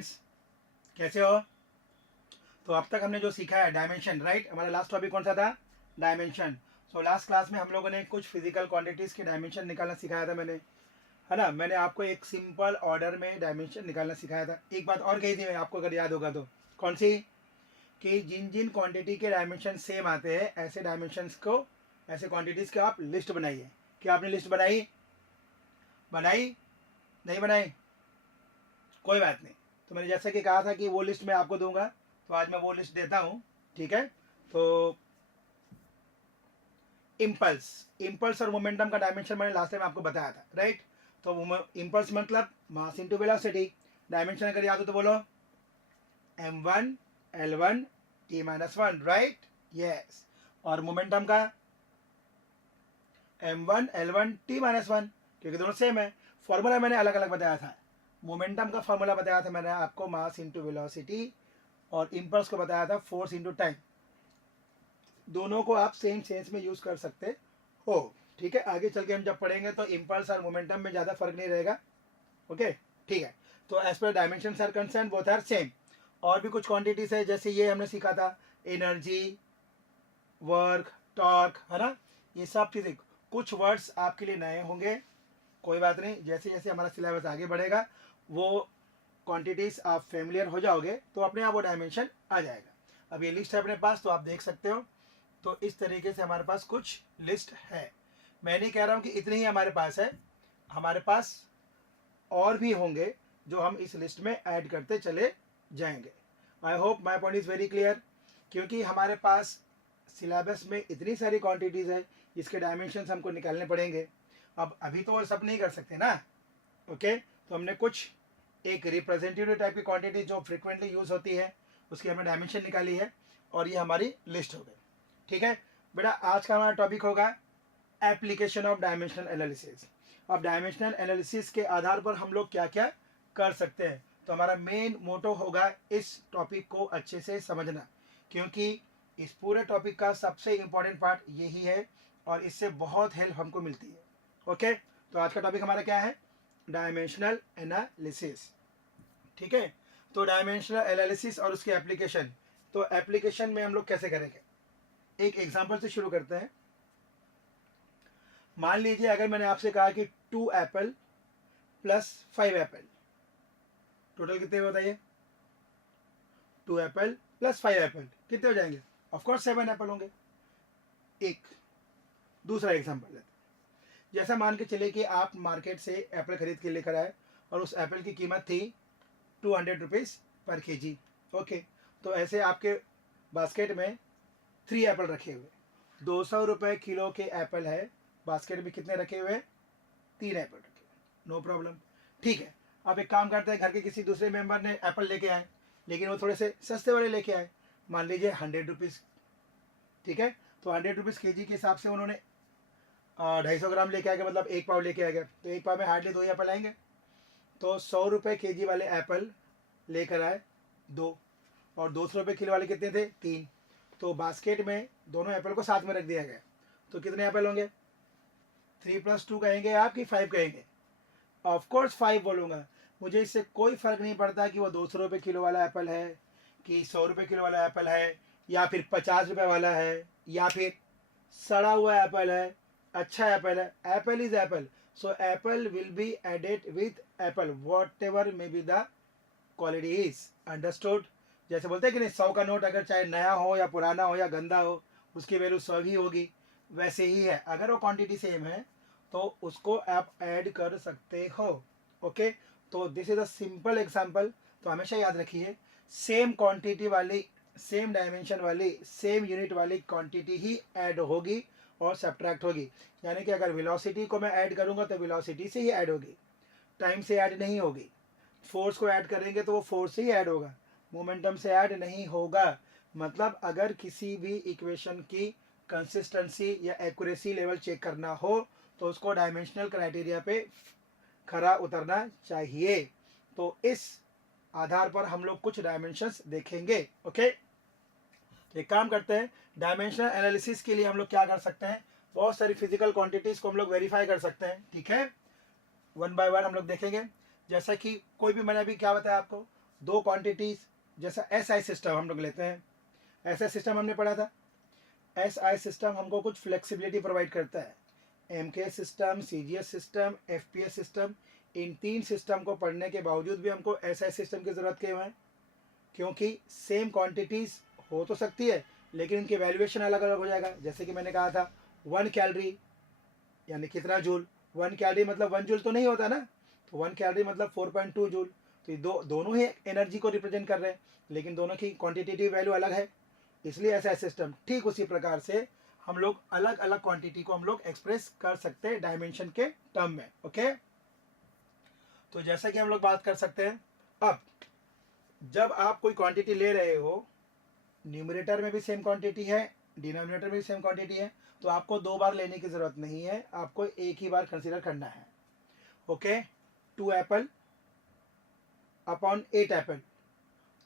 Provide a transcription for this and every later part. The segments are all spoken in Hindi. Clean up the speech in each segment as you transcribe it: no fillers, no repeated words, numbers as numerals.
स्टूडेंट्स, कैसे हो? तो अब तक हमने जो सीखा है डायमेंशन, राइट? हमारा लास्ट टॉपिक कौन सा था? डायमेंशन। सो लास्ट क्लास में हम लोगों ने कुछ फिजिकल क्वांटिटीज़ के डायमेंशन निकालना सिखाया था मैंने, है ना? मैंने आपको एक सिंपल ऑर्डर में डायमेंशन निकालना सिखाया था। एक बात और कही थी मैं आपको, अगर याद होगा तो, कौन सी? कि जिन जिन क्वांटिटी के डायमेंशन सेम आते हैं, ऐसे डायमेंशंस को, ऐसे क्वांटिटीज़ की आप लिस्ट बनाइए। क्या आपने लिस्ट बनाई? बनाई? नहीं बनाई? कोई बात नहीं। तो मैंने जैसा कि कहा था कि वो लिस्ट मैं आपको दूंगा, तो आज मैं वो लिस्ट देता हूँ, ठीक है? तो इम्पल्स, इम्पल्स और मोमेंटम का डायमेंशन मैंने लास्ट टाइम आपको बताया था, राइट? तो इम्पल्स मतलब मास इनटू वेलोसिटी। डायमेंशन अगर याद हो तो बोलो, m1 l1 t-1, right? Yes. और मोमेंटम का m1 l1 t-1, क्योंकि दोनों सेम है। फॉर्मूला मैंने अलग अलग बताया था। मोमेंटम का फॉर्मूला बताया था मैंने आपको, मास इंटू वेलोसिटी, और इम्पल्स को बताया था फोर्स इंटू टाइम। दोनों को आप सेम सेंस में यूज कर सकते हो, ठीक है? आगे चल के हम जब पढ़ेंगे तो इम्पल्स और मोमेंटम में ज़्यादा फर्क नहीं रहेगा, ओके? ठीक है। तो as per dimension are concern, both are same. और भी कुछ क्वांटिटीज है, जैसे ये हमने सीखा था, एनर्जी, वर्क, टॉर्क, है ना? ये सब चीज़ें, कुछ वर्ड्स आपके लिए नए होंगे, कोई बात नहीं। जैसे जैसे हमारा सिलेबस आगे बढ़ेगा, वो क्वांटिटीज़ आप फेमिलियर हो जाओगे तो अपने आप वो डायमेंशन आ जाएगा। अब ये लिस्ट है अपने पास, तो आप देख सकते हो। तो इस तरीके से हमारे पास कुछ लिस्ट है। मैं नहीं कह रहा हूँ कि इतने ही हमारे पास है, हमारे पास और भी होंगे जो हम इस लिस्ट में ऐड करते चले जाएंगे। I hope my point is very clear, क्योंकि हमारे पास सिलेबस में इतनी सारी क्वांटिटीज़ है जिसके डायमेंशन हमको निकालने पड़ेंगे। अब अभी तो वो सब नहीं कर सकते ना, ओके? तो हमने कुछ एक रिप्रेजेंटेटिव टाइप की क्वांटिटी जो फ्रिक्वेंटली यूज़ होती है, उसकी हमने डायमेंशन निकाली है, और ये हमारी लिस्ट हो गई, ठीक है? बेटा, आज का हमारा टॉपिक होगा एप्लीकेशन ऑफ डायमेंशनल एनालिसिस। अब डायमेंशनल एनालिसिस के आधार पर हम लोग क्या क्या कर सकते हैं, तो हमारा मेन मोटो होगा इस टॉपिक को अच्छे से समझना, क्योंकि इस पूरे टॉपिक का सबसे इम्पोर्टेंट पार्ट यही है, और इससे बहुत हेल्प हमको मिलती है, ओके? तो आज का टॉपिक हमारा क्या है? डायमेंशनल एनालिसिस, ठीक है? तो डायमेंशनल एनालिसिस और उसकी एप्लीकेशन। तो एप्लीकेशन में हम लोग कैसे करेंगे, एक एग्जांपल से शुरू करते हैं। मान लीजिए अगर मैंने आपसे कहा कि 2 एप्पल प्लस 5 एप्पल, टोटल कितने बताइए? 2 एप्पल प्लस 5 एप्पल कितने हो जाएंगे? ऑफकोर्स 7 एप्पल होंगे। एक दूसरा एग्जांपल लेते हैं। जैसा मान के चले कि आप मार्केट से एप्पल खरीद के लेकर आए, और उस एप्पल की कीमत थी 200 रुपीज़ पर केजी, ओके? तो ऐसे आपके बास्केट में 3 एप्पल रखे हुए, 200 रुपये किलो के एप्पल है, बास्केट में कितने रखे हुए? 3 एप्पल रखे हुए, नो प्रॉब्लम, ठीक है? अब एक काम करते हैं, घर के किसी दूसरे मेंबर ने एप्पल लेके आए, लेकिन वो थोड़े से सस्ते वाले लेके आए, मान लीजिए 100 रुपीज़, ठीक है? तो 100 रुपीज़ के जी के हिसाब से उन्होंने 250 ग्राम लेके आ गए, मतलब 1 पाव लेके आ गए, तो 1 पाव में हार्डली 2 ही एप्पल आएंगे। तो 100 रुपये के जी वाले एप्पल लेकर आए 2, और 200 रुपये किलो वाले कितने थे? 3। तो बास्केट में दोनों एप्पल को साथ में रख दिया गया, तो कितने एप्पल होंगे? 3 + 2 कहेंगे आप कि 5 कहेंगे? ऑफकोर्स 5 बोलूँगा। मुझे इससे कोई फ़र्क नहीं पड़ता कि वो 200 रुपये किलो वाला एप्पल है, कि 100 रुपये किलो वाला एप्पल है, या फिर 50 रुपये वाला है, या फिर सड़ा हुआ एप्पल है, अच्छा एप्पल है। Apple is apple, so apple will be added with apple, whatever may be the quality is, understood? जैसे बोलते हैं कि नहीं, 100 का नोट अगर चाहे नया हो या पुराना हो या गंदा हो, उसकी वैल्यू 100 ही होगी। वैसे ही है, अगर वो क्वांटिटी सेम है तो उसको आप ऐड कर सकते हो, ओके? तो this is a simple example. तो हमेशा याद रखिए, सेम क्वांटिटी वाली, सेम डायमेंशन वाली, सेम यूनिट वाली क्वांटिटी ही ऐड होगी और सब्ट्रैक्ट होगी। यानी कि अगर वेलोसिटी को मैं ऐड करूंगा तो वेलोसिटी से ही ऐड होगी, टाइम से ऐड नहीं होगी। फोर्स को ऐड करेंगे तो वो फोर्स से ही ऐड होगा, मोमेंटम से ऐड नहीं होगा। मतलब अगर किसी भी इक्वेशन की कंसिस्टेंसी या एक्यूरेसी लेवल चेक करना हो तो उसको डायमेंशनल क्राइटेरिया पे खरा उतरना चाहिए। तो इस आधार पर हम लोग कुछ डायमेंशंस देखेंगे, ओके? तो एक काम करते हैं, डायमेंशनल एनालिसिस के लिए हम लोग क्या कर सकते हैं, बहुत सारी फिजिकल क्वांटिटीज को हम लोग वेरीफाई कर सकते हैं, ठीक है? वन बाय वन हम लोग देखेंगे। जैसा कि कोई भी, मैंने अभी क्या बताया आपको, दो क्वांटिटीज, जैसा एस आई सिस्टम हम लोग लेते हैं, एस आई सिस्टम हमने पढ़ा था। एस आई सिस्टम हमको कुछ फ्लेक्सिबिलिटी प्रोवाइड करता है। M K system, C G S system, F P S system, इन तीन सिस्टम को पढ़ने के बावजूद भी हमको एस आई सिस्टम की ज़रूरत क्यों है? क्योंकि सेम क्वांटिटीज़ हो तो सकती है लेकिन इनकी वैल्यूएशन अलग अलग हो जाएगा। जैसे कि मैंने कहा था 1 कैलोरी यानी कितना जूल, 1 कैलोरी मतलब 1 जूल तो नहीं होता ना, तो 1 कैलोरी मतलब 4.2 जूल। तो ये दोनों ही एनर्जी को रिप्रेजेंट कर रहे हैं लेकिन दोनों की क्वांटिटेटिव वैल्यू अलग है, इसलिए ऐसा सिस्टम। ठीक उसी प्रकार से हम लोग अलग अलग क्वांटिटी को हम लोग एक्सप्रेस कर सकते हैं डायमेंशन के टर्म में। ओके, तो जैसा कि हम लोग बात कर सकते हैं, अब जब आप कोई क्वांटिटी ले रहे हो, न्यूमरेटर में भी सेम क्वांटिटी है, डिनोमिनेटर में भी सेम क्वांटिटी है, तो आपको दो बार लेने की ज़रूरत नहीं है, आपको एक ही बार कंसीडर करना है। ओके, 2 एप्पल अपॉन 8 एप्पल,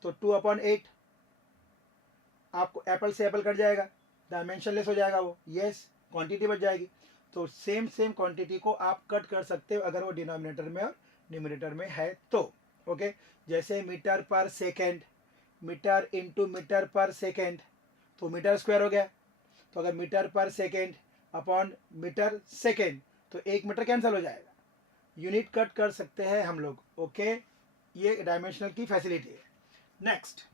तो 2/8 आपको एप्पल से एप्पल कट जाएगा, डायमेंशन लेस हो जाएगा वो, यस, क्वांटिटी बच जाएगी। तो सेम सेम क्वांटिटी को आप कट कर सकते हो अगर वो डिनोमिनेटर में और न्यूमरेटर में है तो। ओके, जैसे मीटर पर सेकेंड, मीटर इंटू मीटर पर सेकेंड, तो मीटर स्क्वायर हो गया। तो अगर मीटर पर सेकेंड अपॉन मीटर सेकेंड, तो 1 मीटर कैंसिल हो जाएगा, यूनिट कट कर सकते हैं हम लोग। ओके, ये डायमेंशनल की फैसिलिटी है। नेक्स्ट,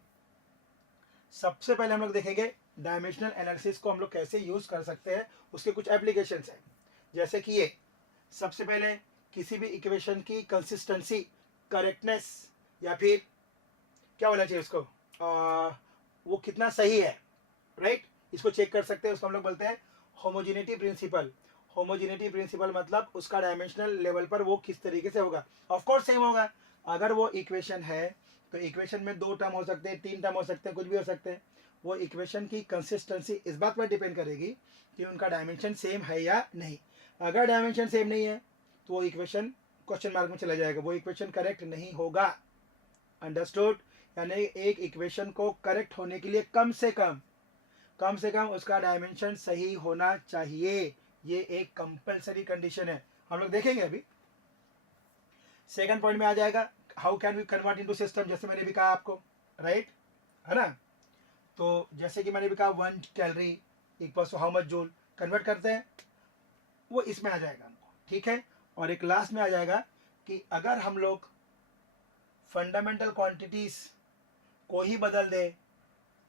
सबसे पहले हम लोग देखेंगे डायमेंशनल एनालिसिस को हम लोग कैसे यूज़ कर सकते हैं, उसके कुछ एप्लीकेशंस हैं। जैसे कि ये सबसे पहले किसी भी इक्वेशन की कंसिस्टेंसी, करेक्टनेस, या फिर क्या बोलना चाहिए उसको, वो कितना सही है, राइट, इसको चेक कर सकते हैं। उसको हम लोग बोलते हैं होमोजेनिटी प्रिंसिपल। होमोजेनिटी प्रिंसिपल मतलब उसका डायमेंशनल लेवल पर वो किस तरीके से होगा, ऑफ कोर्स सेम होगा। अगर वो इक्वेशन है तो इक्वेशन में 2 टर्म हो सकते हैं, 3 टर्म हो सकते हैं, कुछ भी हो सकते हैं। वो इक्वेशन की कंसिस्टेंसी इस बात पर डिपेंड करेगी कि उनका डायमेंशन सेम है या नहीं। अगर डायमेंशन सेम नहीं है तो वो इक्वेशन क्वेश्चन मार्क में चला जाएगा, वो इक्वेशन करेक्ट नहीं होगा। अंडरस्टूड? यानी एक इक्वेशन को करेक्ट होने के लिए कम से कम उसका डायमेंशन सही होना चाहिए, ये एक कंपलसरी कंडीशन है। हम लोग देखेंगे अभी। सेकंड पॉइंट में आ जाएगा how can we convert into system, जैसे मैंने भी कहा आपको, राइट, है ना। तो जैसे कि मैंने भी कहा 1 calorie equals to how much joule, convert करते हैं, वो इसमें आ जाएगा हमको, ठीक है। और एक लास्ट में आ जाएगा कि अगर हम लोग फंडामेंटल क्वांटिटीज को ही बदल दे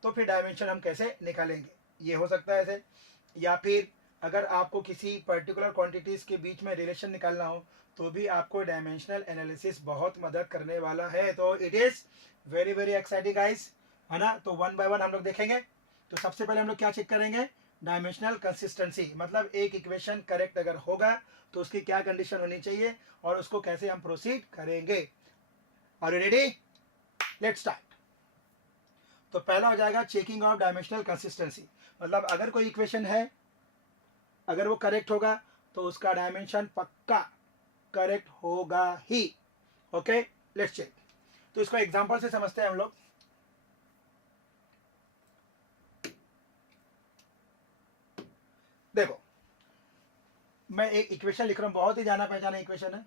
तो फिर डायमेंशन हम कैसे निकालेंगे, ये हो सकता है ऐसे। या फिर अगर आपको किसी पर्टिकुलर क्वांटिटीज़ के बीच में रिलेशन निकालना हो तो भी आपको डायमेंशनल एनालिसिस बहुत मदद करने वाला है। तो it is very very exciting guys, है ना। तो 1 बाय 1 हम लोग देखेंगे। तो सबसे पहले हम लोग क्या चेक करेंगे, डायमेंशनल कंसिस्टेंसी, मतलब एक इक्वेशन करेक्ट अगर होगा तो उसकी क्या कंडीशन होनी चाहिए और उसको कैसे हम प्रोसीड करेंगे। Are you ready? Let's start. तो पहला हो जाएगा चेकिंग ऑफ डायमेंशनल कंसिस्टेंसी, मतलब अगर कोई इक्वेशन है, अगर वो करेक्ट होगा तो उसका डायमेंशन पक्का करेक्ट होगा ही। Okay, let's check. तो इसको एग्जांपल से समझते हैं हम लोग। देखो, मैं एक इक्वेशन लिख रहा हूं, बहुत ही जाना पहचाना इक्वेशन है,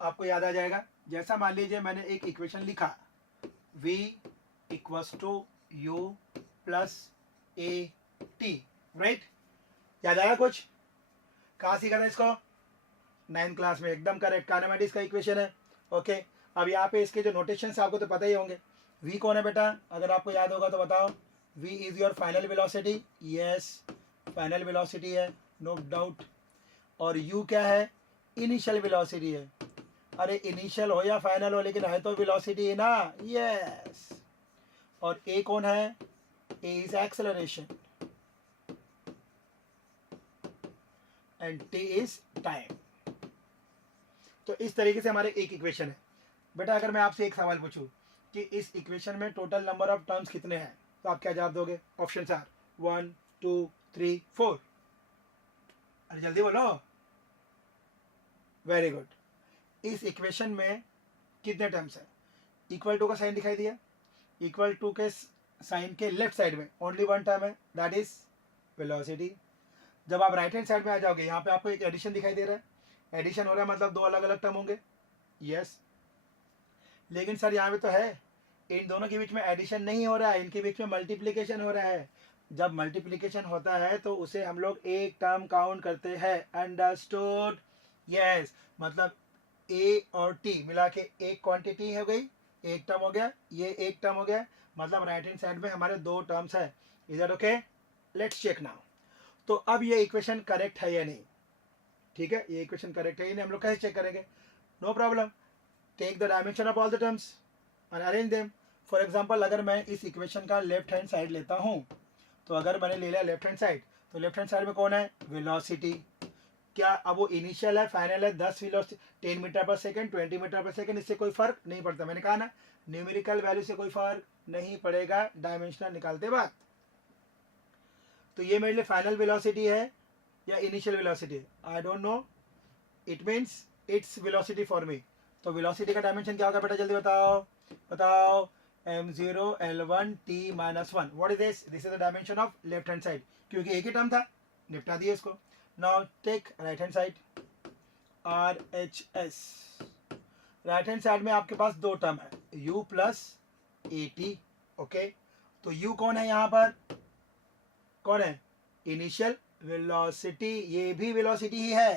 आपको याद आ जाएगा। जैसा मान लीजिए मैंने एक इक्वेशन लिखा, v equals to u plus A T, right. याद आया कुछ? कहाँ सीखा था इसको? 9th क्लास में, एकदम करेक्ट, काइनेमेटिक्स का इक्वेशन है। ओके, अब यहाँ पे इसके जो नोटेशन आपको तो पता ही होंगे। v कौन है बेटा, अगर आपको याद होगा तो बताओ। v is your final velocity, yes, final velocity है, नो डाउट। और u क्या है, इनिशियल वेलोसिटी है। अरे इनिशियल हो या फाइनल हो लेकिन है तो वेलोसिटी है ना, यस। और a कौन है, a is acceleration and t is time. तो इस तरीके से हमारे एक इक्वेशन है। बेटा अगर मैं आपसे एक सवाल पूछूं कि इस इक्वेशन में टोटल नंबर ऑफ टर्म्स कितने हैं, तो आप क्या जवाब दोगे? Option are 1 2 3 4। अरे जल्दी बोलो। Very good. इस इक्वेशन में कितने टर्म्स हैं? इक्वल टू का साइन दिखाई दिया, इक्वल टू के साइन के लेफ्ट साइड में ओनली 1 टर्म है, दैट इज वेलोसिटी। जब आप राइट हैंड साइड में आ जाओगे, यहाँ पे आपको एक एडिशन दिखाई दे रहा है, एडिशन हो रहा है मतलब 2 अलग अलग टर्म होंगे, यस। लेकिन सर यहाँ पे तो है, इन दोनों के बीच में एडिशन नहीं हो रहा है, इनके बीच में मल्टीप्लिकेशन हो रहा है। जब मल्टीप्लिकेशन होता है तो उसे हम लोग एक टर्म काउंट करते हैं। अंडरस्टूड? यस, मतलब ए और टी मिला के एक क्वांटिटी हो गई, एक टर्म हो गया, ये एक टर्म हो गया, मतलब राइट हैंड साइड में हमारे दो टर्म्स है। इधर ओके, लेट्स चेक नाउ। तो अब ये इक्वेशन करेक्ट है या नहीं? ठीक है, ये इक्वेशन करेक्ट है या नहीं हम लोग कैसे चेक करेंगे? No problem, take the dimension of all the terms and arrange them. For example, अगर मैं इस इक्वेशन का लेफ्ट हैंड साइड लेता हूँ, तो अगर मैंने ले लिया लेफ्ट हैंड साइड, तो लेफ्ट हैंड साइड में कौन है? वेलोसिटी। क्या अब वो इनिशियल है, फाइनल है? 10 वेलोसिटी, 10 मीटर पर सेकंड, 20 मीटर पर सेकंड, इससे कोई फर्क नहीं पड़ता। मैंने कहा ना, न्यूमेरिकल वैल्यू से कोई फर्क नहीं पड़ेगा डायमेंशनल निकालते वक्त। तो ये मेरे लिए फाइनल वेलोसिटी है या initial velocity? I don't know, it means its velocity for me. तो वेलोसिटी का डायमेंशन क्या होगा बेटा, जल्दी बताओ बताओ। m0 l1 t minus 1, what is this? This is the dimension of left hand side, क्योंकि एक ही टर्म था, निपटा दिए इसको। Now take right hand side, RHS। Right hand side में आपके पास दो टर्म है, u प्लस AT। ओके, तो u कौन है यहाँ पर? कौन है? इनिशियल वेलोसिटी, ये भी वेलोसिटी ही है।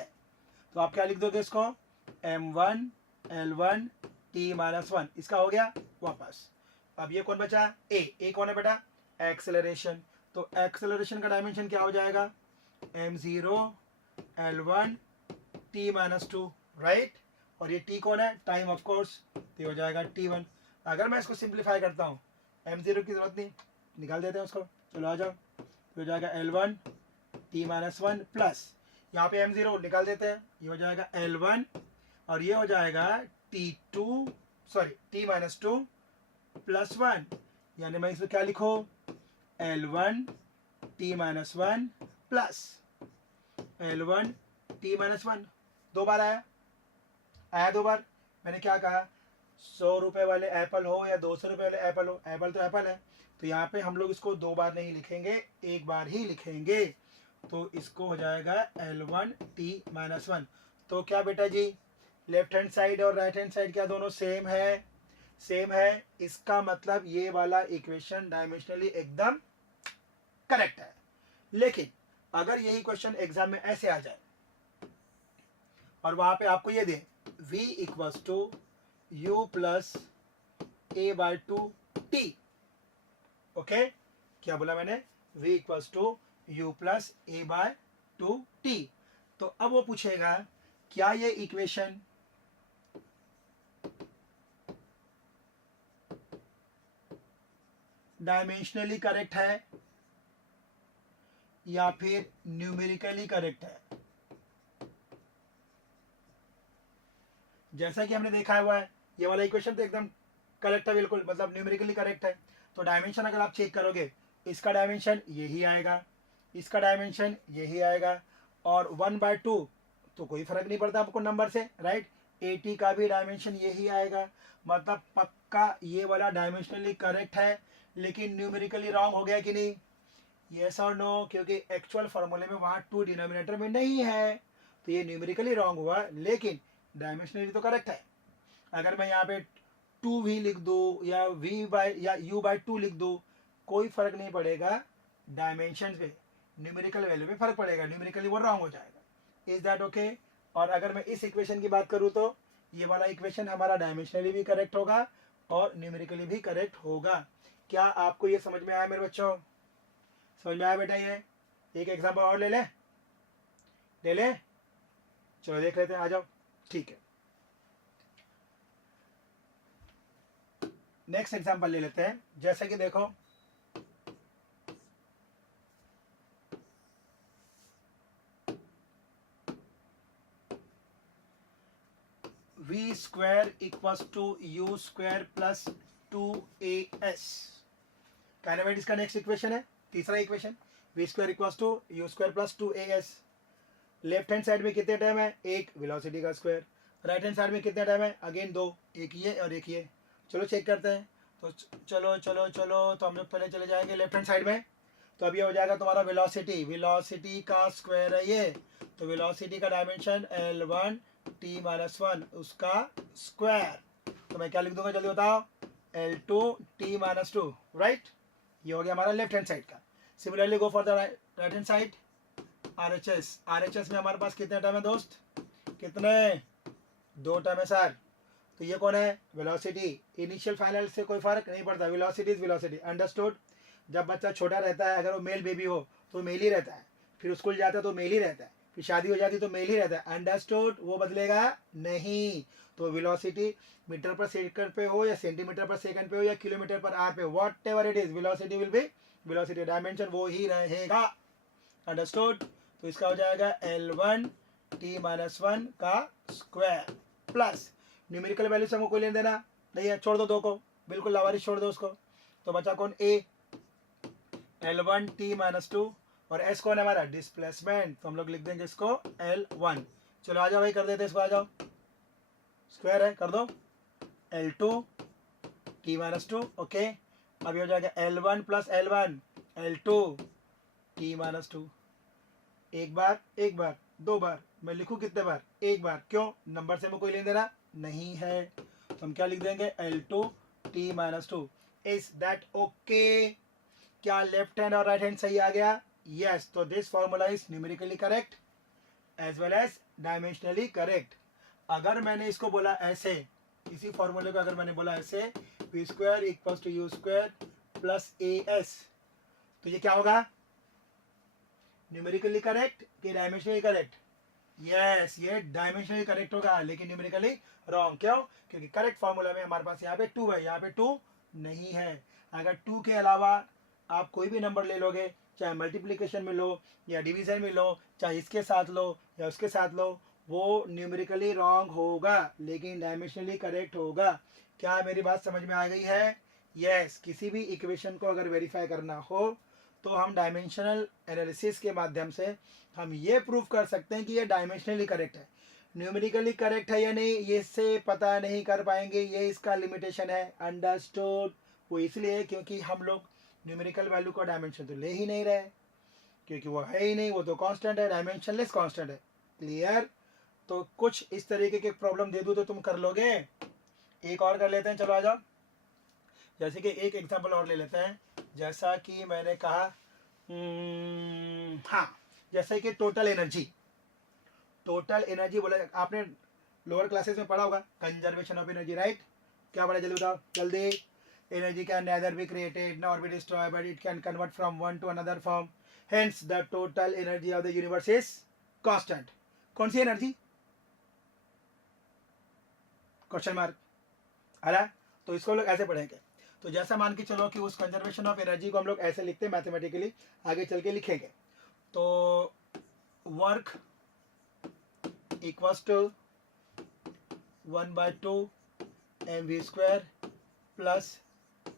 तो आप क्या लिख दोगे इसको? m1 l1 t minus 1, इसका हो गया वापस। अब ये कौन बचा? ए कौन है बेटा? एक्सेलरेशन। तो एक्सेलरेशन का डायमेंशन क्या हो जाएगा? m0 l1 t minus 2, right. और ये t कौन है? टाइम ऑफ कोर्स, तो हो जाएगा t1। अगर मैं इसको सिंप्लीफाई करता हूँ, m0 की जरूरत नहीं, निकाल देते हैं उसको, चलो आ जाओ। तो हो जाएगा l1 t minus 1 प्लस, यहाँ पे m0 निकाल देते हैं, ये हो जाएगा l1 और ये हो जाएगा t2 sorry t minus 2 plus 1, यानी मैं इसमें क्या लिखो? l1 t minus 1 plus l1 t minus 1। दो बार आया दो बार। मैंने क्या कहा? 100 रुपए वाले एप्पल हो या 200 रुपए वाले एप्पल हो, एप्पल तो एप्पल है। तो यहाँ पे हम लोग इसको दो बार नहीं लिखेंगे, एक बार ही लिखेंगे। तो इसको हो जाएगा l1 t minus 1। तो क्या बेटा जी, लेफ्ट हैंड साइड और राइट हैंड साइड क्या दोनों सेम है? सेम है। इसका मतलब ये वाला इक्वेशन डायमेंशनली एकदम करेक्ट है। लेकिन अगर यही क्वेश्चन एग्जाम में ऐसे आ जाए और वहां पे आपको ये दे v equals to u plus a by 2t। Okay, क्या बोला मैंने? v equals to u plus a by 2t। तो अब वो पूछेगा क्या ये इक्वेशन डायमेंशनली करेक्ट है या फिर न्यूमेरिकली करेक्ट है? जैसा कि हमने देखा हुआ है, ये वाला इक्वेशन तो एकदम करेक्ट है, बिल्कुल, मतलब न्यूमेरिकली करेक्ट है। तो डायमेंशन अगर आप चेक करोगे, इसका डायमेंशन यही आएगा, इसका डायमेंशन यही आएगा, और 1/2 तो कोई फर्क नहीं पड़ता आपको नंबर से, राइट। 80 का भी डायमेंशन यही आएगा, मतलब पक्का ये वाला डायमेंशनली करेक्ट है। लेकिन न्यूमेरिकली रॉन्ग हो गया कि नहीं? यस और नो, क्योंकि एक्चुअल फार्मूले में वहाँ 2 डिनोमिनेटर में नहीं है, तो ये न्यूमेरिकली रॉन्ग हुआ, लेकिन डायमेंशनली तो करेक्ट है। अगर मैं यहाँ पे 2 भी लिख दूँ या u/2 लिख दूँ, कोई फर्क नहीं पड़ेगा डायमेंशन पे, न्यूमेरिकल वैल्यू पे फर्क पड़ेगा, न्यूमेरिकली वो रॉन्ग हो जाएगा। Is that okay? और अगर मैं इस इक्वेशन की बात करूँ तो ये वाला इक्वेशन हमारा डायमेंशनली भी करेक्ट होगा और न्यूमेरिकली भी करेक्ट होगा। क्या आपको ये समझ में आया मेरे बच्चों? समझ में आया बेटा? ये एक एग्जाम्पल और ले ले, चलो देख लेते हैं, आ जाओ। ठीक है, नेक्स्ट एग्जाम्पल ले लेते हैं। जैसे कि देखो, v square equals to u square plus 2as। Kinematics का नेक्स्ट इक्वेशन है, तीसरा equation, v square equals to u square plus 2as। Left hand side में कितने टर्म है? एक, वेलोसिटी का स्क्वायर। राइट हैंड साइड में कितने टर्म है? अगेन दो, एक ये और एक ये। चलो चेक करते हैं। तो चलो चलो चलो, तो हम लोग पहले चले जाएंगे लेफ्ट हैंड साइड में। तो अब ये हो जाएगा तुम्हारा वेलोसिटी, वेलोसिटी का स्क्वायर है ये, तो वेलोसिटी का डायमेंशन l1 t minus 1 उसका स्क्वायर। तो मैं क्या लिख दूंगा जल्दी बताओ, L2t-2, राइट। ये हो गया हमारा लेफ्ट हैंड साइड का। Similarly go for the right hand side, RHS में हमारे पास कितने टर्म है दोस्त, कितने, 2 टर्म है सर। तो ये कौन है, वेलोसिटी। इनिशियल फाइनल से कोई फर्क नहीं पड़ता, वेलोसिटी इज वेलोसिटी, अंडरस्टूड। जब बच्चा छोटा रहता है, अगर वो मेल बेबी हो तो मेल ही रहता है, फिर स्कूल जाता है तो मेल ही रहता है, फिर शादी हो जाती है तो मेल ही रहता है, अंडरस्टूड। वो बदलेगा नहीं। तो वेलोसिटी मीटर पर सेकंड पे हो या सेंटीमीटर पर सेकंड पे हो या किलोमीटर पर आवर पे, what ever it is, velocity will be velocity, dimension वो ही रहेगा, अंडरस्टूड। तो इसका हो जाएगा L1t-1 का स्क्वायर प्लस न्यूमेरिकल वैल्यू से हमको कोई लेन देना नहीं है, छोड़ दो 2 को, बिल्कुल लावारिश छोड़ दो उसको। तो बचा कौन, A, L1t-2, और S कौन है हमारा, डिस्प्लेसमेंट, तो हम लोग लिख देंगे इसको L1। चलो आ जाओ भाई, कर देते हैं इसको, आ जाओ, स्क्वायर है कर दो, L2t-2, ओके। अभी हो जाएगा L1 प्लस L1, L2t-2, एक बार 2 बार, मैं लिखूं कितने बार, 1 बार, क्यों, नंबर से मैं कोई लेन देना नहीं है, तो हम क्या लिख देंगे, L2t-2। Is that okay? क्या लेफ्ट हैंड और राइट हैंड सही आ गया? यस। तो this formula is numerically correct as well as dimensionally correct. अगर मैंने इसको बोला ऐसे, इसी फॉर्मूले को अगर मैंने बोला ऐसे, p square equals to u square plus as, तो ये क्या होगा, न्यूमेरिकली करेक्ट कि डायमेंशनली करेक्ट? यस, ये डायमेंशनली करेक्ट होगा, लेकिन न्यूमेरिकली रॉन्ग। क्यों? क्योंकि करेक्ट फॉर्मूला में हमारे पास यहाँ पे 2 है, यहाँ पे 2 नहीं है। अगर 2 के अलावा आप कोई भी नंबर ले लोगे, चाहे मल्टीप्लिकेशन में लो या डिवीजन में लो, चाहे इसके साथ लो या उसके साथ लो, वो न्यूमेरिकली रॉन्ग होगा लेकिन डायमेंशनली करेक्ट होगा। क्या मेरी बात समझ में आ गई है? यस। किसी भी इक्वेशन को अगर वेरीफाई करना हो तो हम डायमेंशनल एनालिसिस के माध्यम से हम ये प्रूव कर सकते हैं कि ये डायमेंशनली करेक्ट है। न्यूमेरिकली करेक्ट है या नहीं, ये से पता नहीं कर पाएंगे, ये इसका लिमिटेशन है, अंडरस्टूड। वो इसलिए क्योंकि हम लोग न्यूमेरिकल वैल्यू का डायमेंशन तो ले ही नहीं रहे, क्योंकि वो है ही नहीं, वो तो कांस्टेंट है, डायमेंशनलेस कांस्टेंट है। क्लियर? तो कुछ इस तरीके के प्रॉब्लम दे दूं तो तुम कर लोगे? एक और कर लेते हैं, चलो आ जाओ। जैसे कि एक एग्जांपल और ले लेते हैं, जैसा कि मैंने कहा, हाँ, जैसे कि टोटल एनर्जी बोला आपने, लोअर क्लासेस में पढ़ा होगा, कंजर्वेशन ऑफ एनर्जी, राइट? क्या पढ़ा, जल्दी बताओ जल्दी। Energy can nether be created nor be destroyed, but it can convert from one two another form, hence the total energy of the universe is constant. कौन सी एनर्जी? क्वेश्चन मार्क, है ना? तो इसको लोग ऐसे पढ़ेंगे। तो जैसा मान के चलो कि उस कंजर्वेशन ऑफ एनर्जी को हम लोग ऐसे लिखते हैं मैथमेटिकली, आगे चल के लिखेंगे। तो work equals to 1/2 mv square plus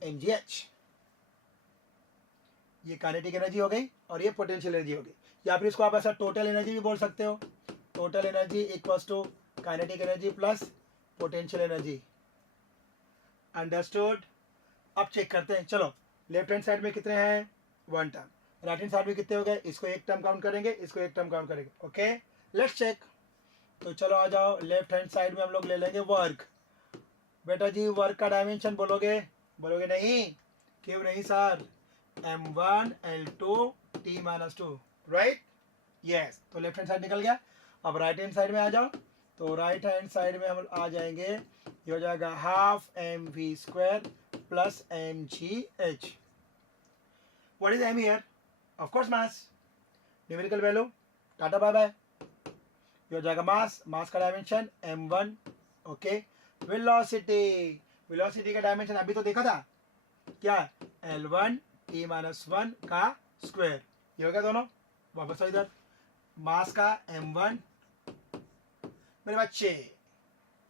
mgh, ये काइनेटिक एनर्जी हो गई और ये पोटेंशियल एनर्जी हो गई, या फिर इसको आप ऐसा टोटल एनर्जी भी बोल सकते हो। Total energy equals to kinetic energy plus potential energy, understood. अब चेक करते हैं, चलो लेफ्ट हैंड साइड में कितने हैं, 1 टर्म, राइट हैंड साइड में कितने हो गए, इसको 1 टर्म काउंट करेंगे, इसको 1 टर्म काउंट करेंगे, ओके। Let's check. तो चलो आ जाओ, लेफ्ट हैंड साइड में हम लोग ले लेंगे वर्क। बेटा जी वर्क का डायमेंशन बोलोगे? बोलोगे नहीं, क्यों नहीं sir, m1 L2 t-2, right? Yes. तो लेफ्ट हैंड साइड निकल गया। अब राइट हैंड साइड में आ जाओ, तो राइट हैंड साइड में हम आ जाएंगे, ये हो जाएगा half mv square plus mgh। What is m here? Of course mass, numerical value, tata bye bye. ये हो जाएगा मास, मास का डायमेंशन m1, ओके। वेलोसिटी का डायमेंशन अभी तो देखा था, क्या, L1 t-1 का स्क्वायर, ये हो गया दोनों। वापस आओ इधर, मास का m1, मेरे बच्चे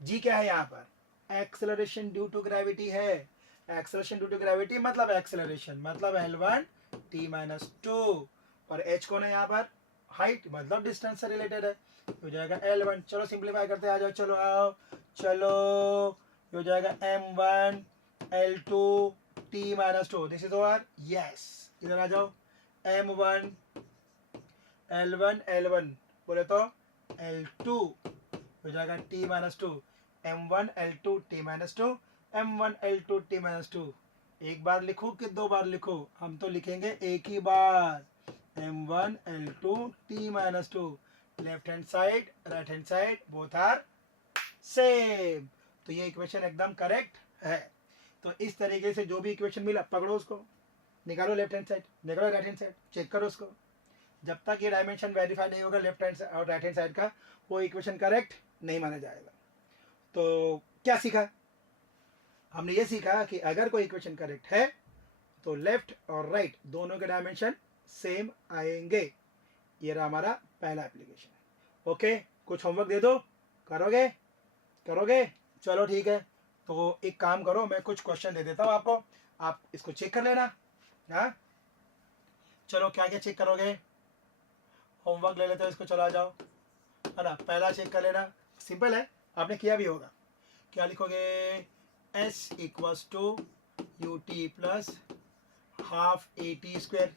जी क्या है यहाँ पर, एक्सेलरेशन ड्यू टू ग्रेविटी है। एक्सेलरेशन ड्यू टू ग्रेविटी मतलब एक्सेलरेशन, मतलब L1 t-2, और h कौन है यहाँ पर, हाइट, मतलब डिस्टेंस से रिलेटेड है, हो जाएगा L1। चलो सिंप्लीफाई करते आ जाओ, चलो आओ, चलो हो जाएगा m1 L2 t-2, this is over, yes. इधर आ जाओ, m1 L1 बोले तो L2 हो जाएगा t-2, m1 L2 t-2 m1l2t-2 एक बार लिखो कि दो बार लिखो? हम तो लिखेंगे एक ही बार, m1l2t-2, left hand side right hand side both are same. तो ये इक्वेशन एकदम करेक्ट है। तो इस तरीके से जो भी इक्वेशन मिला पकड़ो उसको, निकालो लेफ्ट हैंड साइड, निकालो राइट हैंड साइड, चेक करो उसको। जब तक ये डायमेंशन वेरीफाई नहीं होगा लेफ्ट हैंड और राइट हैंड साइड का, वो इक्वेशन करेक्ट नहीं माना जाएगा। तो क्या सीखा हमने? ये सीखा कि अगर कोई इक्वेशन करेक्ट है तो लेफ्ट और राइट दोनों के डायमेंशन सेम आएंगे। ये रहा हमारा पहला एप्लीकेशन। ओके, कुछ होमवर्क दे दो, करोगे? करोगे? चलो ठीक है। तो एक काम करो, मैं कुछ क्वेश्चन दे देता हूँ आपको, आप इसको चेक कर लेना। हाँ चलो, क्या क्या चेक करोगे? होमवर्क ले लेते हो इसको, चलो आ जाओ, है ना। पहला चेक कर लेना, सिंपल है, आपने किया भी होगा। क्या लिखोगे? s equals to u t plus half a t square.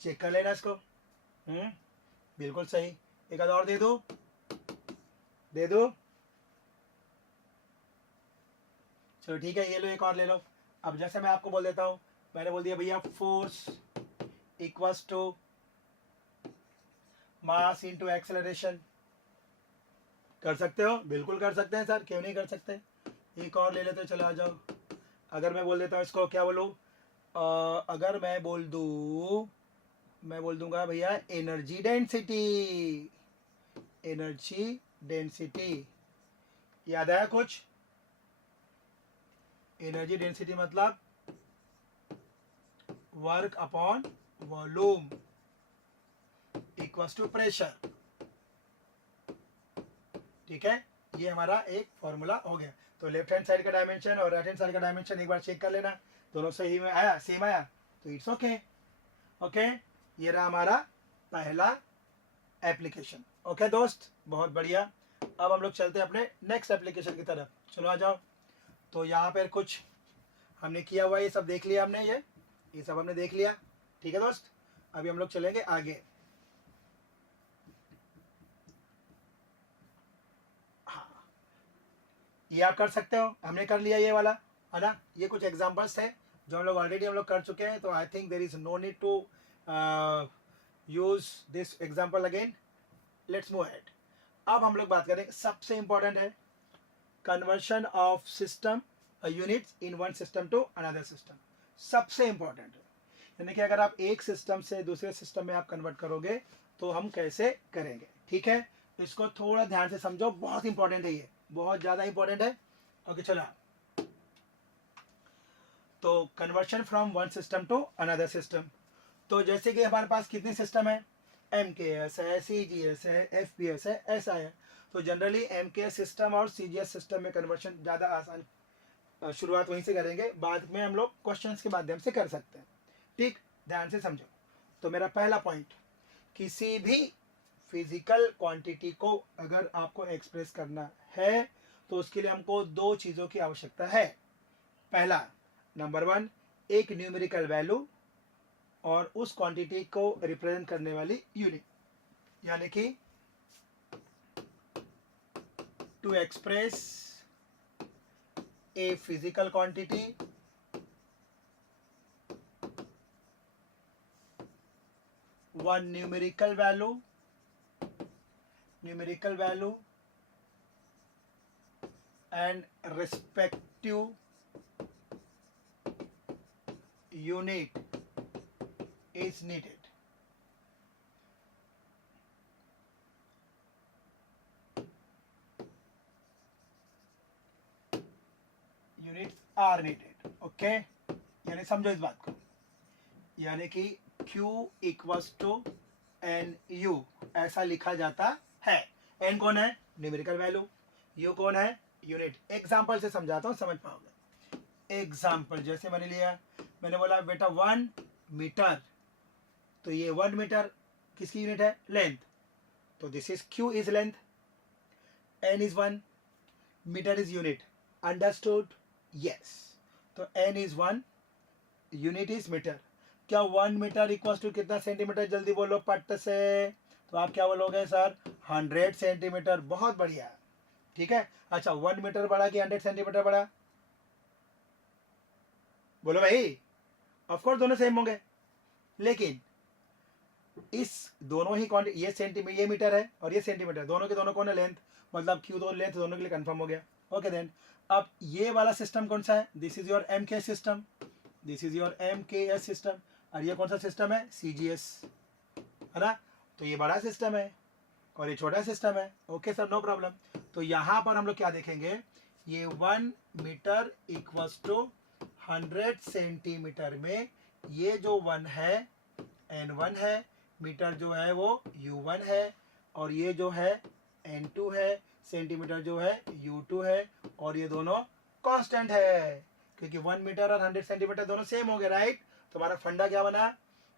Check कर लेना इसको। बिल्कुल सही। एक आध और दे दो, दे दो। चलो ठीक है, ये लो, एक और ले लो। अब जैसे मैं आपको बोल देता हूँ, मैंने बोल दिया भैया force equals to mass into acceleration. कर सकते हो? बिल्कुल कर सकते हैं सर, क्यों नहीं कर सकते। एक और ले लेते, चलो आ जाओ। अगर मैं बोल देता हूँ इसको, क्या बोलूँ? अगर मैं बोल दूंगा भैया एनर्जी डेंसिटी। एनर्जी डेंसिटी याद आया कुछ? एनर्जी डेंसिटी मतलब work upon volume equals to pressure. ठीक है, ये हमारा एक फॉर्मूला हो गया। तो लेफ्ट हैंड साइड का डायमेंशन और राइट हैंड साइड का डायमेंशन एक बार चेक कर लेना, दोनों सही में आया, सेम आया तो इट्स ओके। ओके, ये रहा हमारा पहला एप्लीकेशन। ओके दोस्त, बहुत बढ़िया। अब हम लोग चलते हैं अपने नेक्स्ट एप्लीकेशन की तरफ, चलो आ जाओ। तो यहाँ पर कुछ हमने किया हुआ, ये सब देख लिया हमने, ये सब हमने देख लिया। ठीक है दोस्त, अभी हम लोग चलेंगे आगे। हाँ, ये आप कर सकते हो, हमने कर लिया ये वाला, है ना। ये कुछ एग्जांपल्स थे जो हम लोग ऑलरेडी कर चुके हैं, तो I think there is no need to use this example again. Let's move ahead. अब हम लोग बात करें, सबसे इंपॉर्टेंट है conversion of system units in one system to another system. सबसे इंपॉर्टेंट है, यानी कि अगर आप एक सिस्टम से दूसरे सिस्टम में आप कन्वर्ट करोगे तो हम कैसे करेंगे। ठीक है, इसको थोड़ा ध्यान से समझो, बहुत इंपॉर्टेंट है, ये बहुत ज़्यादा इंपॉर्टेंट है। ओके चलो, तो conversion from one system to another system. तो जैसे कि हमारे पास कितने सिस्टम है? MKS है, CGS है, FPS है, SI है। तो जनरली MKS सिस्टम और CGS सिस्टम में कन्वर्शन ज़्यादा आसान, शुरुआत वहीं से करेंगे, बाद में हम लोग क्वेश्चंस के माध्यम से कर सकते हैं। ठीक, ध्यान से समझो। तो मेरा पहला पॉइंट, किसी भी फिजिकल क्वांटिटी को अगर आपको एक्सप्रेस करना है तो उसके लिए हमको दो चीज़ों की आवश्यकता है। पहला, नंबर 1, एक न्यूमेरिकल वैल्यू और उस क्वांटिटी को रिप्रेजेंट करने वाली यूनिट, यानी कि to express a physical quantity one numerical value and respective unit is needed. Units are needed. Okay, यानी समझो इस बात को, यानी कि Q equals to n u ऐसा लिखा जाता है। n कौन है? Numerical value. u कौन है? यूनिट। एग्जाम्पल से समझाता हूँ, समझ पाओगे। एग्जाम्पल जैसे मैंने लिया, मैंने बोला बेटा 1 मीटर, तो ये 1 मीटर किसकी यूनिट है? लेंथ। तो this is Q is length, n is 1, metre is unit. Understood? Yes. तो n is 1, unit is metre. क्या 1 मीटर इक्वल्स टू कितना सेंटीमीटर? जल्दी बोलो पट से। तो आप क्या बोलोगे सर? 100 सेंटीमीटर। बहुत बढ़िया, ठीक है। अच्छा, 1 मीटर बढ़ा कि 100 सेंटीमीटर बढ़ा? बोलो भाई, ऑफकोर्स दोनों सेम होंगे, लेकिन इस दोनों ही क्वांटिटी, ये सेंटीमीटर, ये मीटर है और ये सेंटीमीटर, दोनों के दोनों कौन है, लेंथ, मतलब क्यू दो लेंथ दोनों के लिए कंफर्म हो गया। ओके देन, अब ये वाला सिस्टम कौन सा है, this is your M K system, this is your M K S system, और ये कौन सा सिस्टम है, सी जी एस, है ना। तो ये बड़ा सिस्टम है और ये छोटा सिस्टम है। Okay sir, no problem. तो यहाँ पर हम लोग क्या देखेंगे, ये 1 मीटर इक्वल्स टू 100 सेंटीमीटर में ये जो 1 है N1 है, मीटर जो है वो U1 है, और ये जो है N2 है, सेंटीमीटर जो है U2 है, और ये दोनों कांस्टेंट है क्योंकि 1 मीटर और 100 सेंटीमीटर दोनों सेम हो गए, राइट। तो हमारा फंडा क्या बना,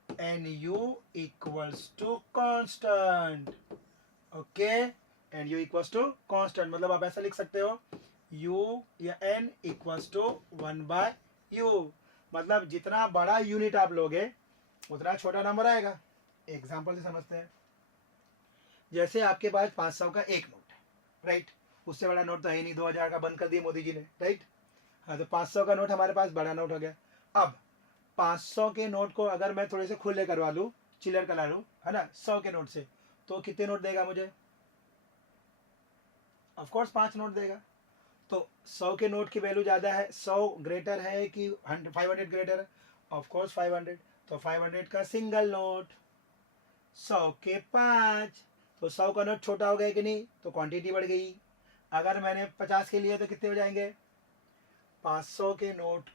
NU equals to constant. Okay, NU equals to constant, मतलब आप ऐसा लिख सकते हो U या N इक्वल्स टू 1/U, मतलब जितना बड़ा यूनिट आप लोगे उतना छोटा नंबर आएगा। एग्जाम्पल से समझते हैं, जैसे आपके पास 500 का एक नोट है, राइट, उससे बड़ा नोट तो है नहीं, 2000 का बंद कर दिया मोदी जी ने, राइट। हाँ, तो 500 का नोट हमारे पास बड़ा नोट हो गया। अब 500 के नोट को अगर मैं थोड़े से खुले करवा लूँ, चिल्लर करा लूँ, है ना, 100 के नोट से, तो कितने नोट देगा मुझे, ऑफकोर्स 5 नोट देगा। तो 100 के नोट की वैल्यू ज़्यादा है, 100 ग्रेटर है कि 500 ग्रेटर है, ऑफकोर्स 500। तो 500 का सिंगल नोट, 100 के 5, तो 100 का नोट छोटा हो गया कि नहीं, तो क्वांटिटी बढ़ गई। अगर मैंने 50 के लिए तो कितने हो जाएंगे, 500 के नोट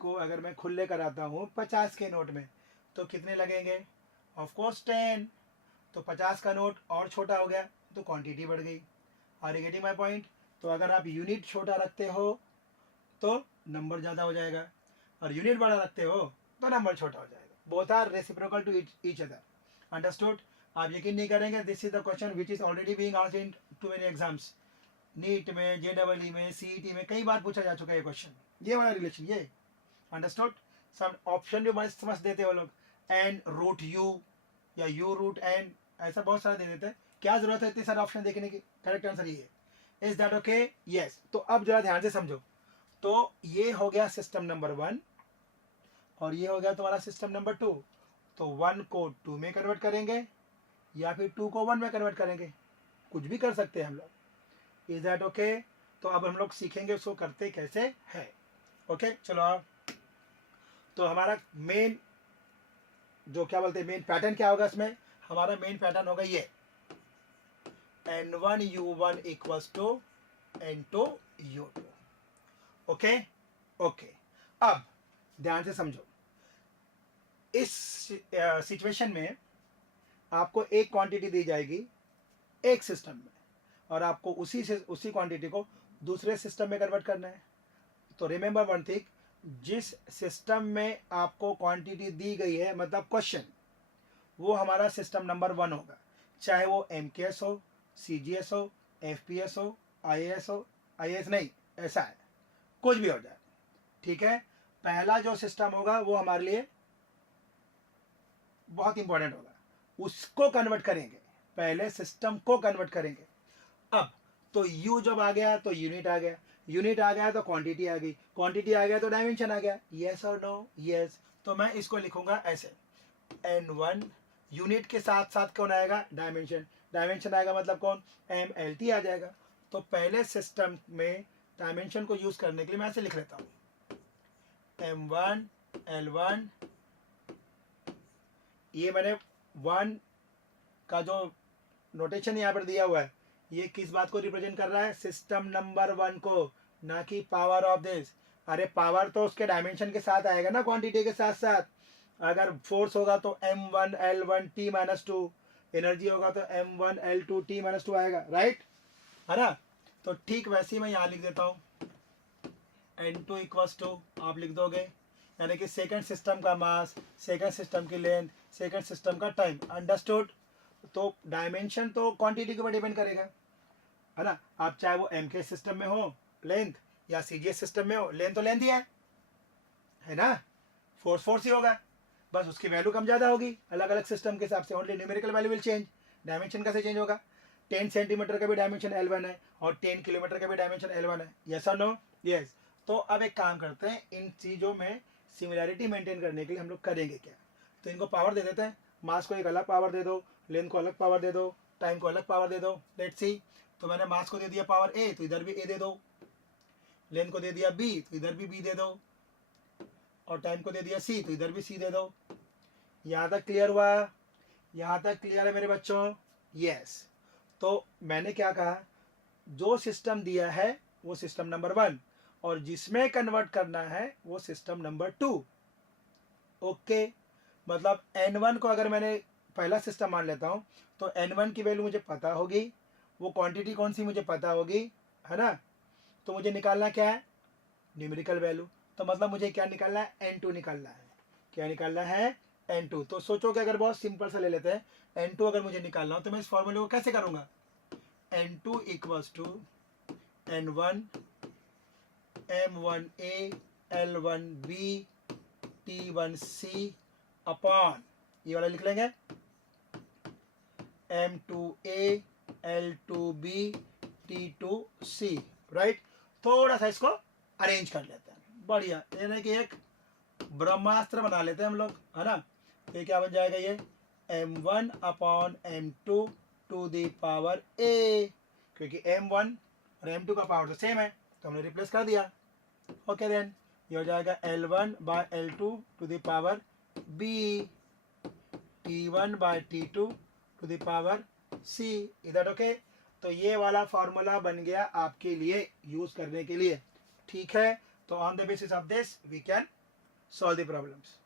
को अगर मैं खुले कराता हूँ 50 के नोट में तो कितने लगेंगे, ऑफकोर्स 10। तो 50 का नोट और छोटा हो गया तो क्वांटिटी बढ़ गई। Are you getting my point. तो अगर आप यूनिट छोटा रखते हो तो नंबर ज़्यादा हो जाएगा, और यूनिट बड़ा रखते हो तो नंबर छोटा हो जाएगा। Both are reciprocal to each other, understood. आप यकीन नहीं करेंगे, this is the question which is already being asked in too many exams, NEET में, JEE में, CET में कई बार पूछा जा चुका है ये क्वेश्चन, ये वाला रिलेशन, ये अंडरस्टूड। सब ऑप्शन भी मस्त मस्त देते हो लोग, एन रूट यू या यू रूट एन, ऐसा बहुत सारा दे देते हैं, क्या जरूरत है इतने सारे ऑप्शन देखने की, करेक्ट आंसर ये है। Is that okay, yes. तो अब जरा ध्यान से समझो, तो ये हो गया सिस्टम नंबर 1 और ये हो गया तुम्हारा सिस्टम नंबर 2। तो 1 को 2 में कन्वर्ट करेंगे या फिर 2 को 1 में कन्वर्ट करेंगे, कुछ भी कर सकते हैं हम लोग। Is that okay. तो अब हम लोग सीखेंगे उसको करते कैसे है। ओके चलो आप, तो हमारा मेन जो क्या बोलते हैं मेन पैटर्न क्या होगा इसमें, हमारा मेन पैटर्न होगा ये N1 U1 equals to N2 U2। Okay okay, अब ध्यान से समझो, इस सिचुएशन में आपको एक क्वांटिटी दी जाएगी एक सिस्टम में, और आपको उसी क्वांटिटी को दूसरे सिस्टम में कन्वर्ट करना है। तो रिमेंबर वन थिंग, जिस सिस्टम में आपको क्वांटिटी दी गई है, मतलब क्वेश्चन, वो हमारा सिस्टम नंबर 1 होगा, चाहे वो MKS हो, CGS हो, FPS हो, IAS हो, IAS नहीं, ऐसा है, कुछ भी हो जाए, ठीक है। पहला जो सिस्टम होगा वो हमारे लिए बहुत इंपॉर्टेंट होगा, उसको कन्वर्ट करेंगे, पहले सिस्टम को कन्वर्ट करेंगे। अब तो U जब आ गया तो यूनिट आ गया, यूनिट आ गया तो क्वांटिटी आ गई, क्वांटिटी आ गया तो डायमेंशन आ गया, यस और नो, यस। तो मैं इसको लिखूंगा ऐसे, N1 यूनिट के साथ साथ कौन आएगा, डायमेंशन, डायमेंशन आएगा मतलब कौन, MLT आ जाएगा। तो पहले सिस्टम में डायमेंशन को यूज करने के लिए मैं ऐसे लिख लेता हूँ, M1 L1, ये मैंने 1 का जो नोटेशन यहाँ पर दिया हुआ है, ये किस बात को रिप्रेजेंट कर रहा है, सिस्टम नंबर 1 को, ना कि पावर ऑफ दिस। अरे पावर तो उसके डायमेंशन के साथ आएगा ना, क्वांटिटी के साथ साथ। अगर फोर्स होगा तो M1 L1 T-2, एनर्जी होगा तो M1 L2 T-2 आएगा, राइट, है ना। तो ठीक वैसे ही मैं यहाँ लिख देता हूँ, N2 इक्वल्स टू, आप लिख दोगे, यानी कि सेकंड सिस्टम का मास, सेकंड सिस्टम की लेंथ, सेकंड सिस्टम का टाइम, अंडरस्टूड। तो डायमेंशन तो क्वांटिटी के ऊपर डिपेंड करेगा, है ना। आप चाहे वो MK सिस्टम में हो लेंथ, या CGS सिस्टम में हो, लेंथ तो लेंथ ही है ना, फोर्स ही होगा, बस उसकी वैल्यू कम ज़्यादा होगी अलग अलग सिस्टम के हिसाब से, only numerical value will change. Dimension कैसे चेंज होगा, 10 सेंटीमीटर का भी डायमेंशन L1 है और 10 किलोमीटर का भी डायमेंशन L1 है, यस और नो, यस। तो अब एक काम करते हैं, इन चीज़ों में सिमिलैरिटी मेंटेन करने के लिए हम लोग करेंगे क्या, तो इनको पावर दे देते हैं, मास को एक अलग पावर दे दो, लेंथ को अलग पावर दे दो, टाइम को अलग पावर दे दो। लेट्स सी, तो मैंने मास को दे दिया पावर ए, तो इधर भी ए दे दो, लेंथ को दे दिया बी, तो इधर भी बी दे दो, और टाइम को दे दिया सी, तो इधर भी सी दे दो। यहाँ तक क्लियर हुआ? यहाँ तक क्लियर है मेरे बच्चों? यस। तो मैंने क्या कहा, जो सिस्टम दिया है वो सिस्टम नंबर 1, और जिसमें कन्वर्ट करना है वो सिस्टम नंबर 2। ओके, मतलब n1 को अगर मैंने पहला सिस्टम मान लेता हूँ, तो n1 की वैल्यू मुझे पता होगी, वो क्वांटिटी कौन सी मुझे पता होगी, है ना। तो मुझे निकालना क्या है, न्यूमेरिकल वैल्यू। तो मतलब मुझे क्या निकालना है, n2 निकालना है। क्या निकालना है, n2। तो सोचो कि अगर बहुत सिंपल सा ले लेते हैं, n2 अगर मुझे निकालना हो तो मैं इस फॉर्मूले को कैसे करूँगा, n2 equals to n1 m1a l1b t1c upon, ये वाला लिख लेंगे, m2a l2b t2c, राइट। थोड़ा सा इसको अरेंज कर लेते हैं, बढ़िया, यानी कि एक ब्रह्मास्त्र बना लेते हैं हम लोग, है ना। तो ये क्या बन जाएगा, ये m1 upon m2 to the power a, क्योंकि m1 और m2 का पावर तो सेम है, तो हमने रिप्लेस कर दिया। ओके देन, ये हो जाएगा l1 by l2 to the power b, t1 by t2 to the power c, इधर ओके। तो ये वाला फॉर्मूला बन गया आपके लिए यूज करने के लिए, ठीक है। तो on the basis of this we can solve the problems.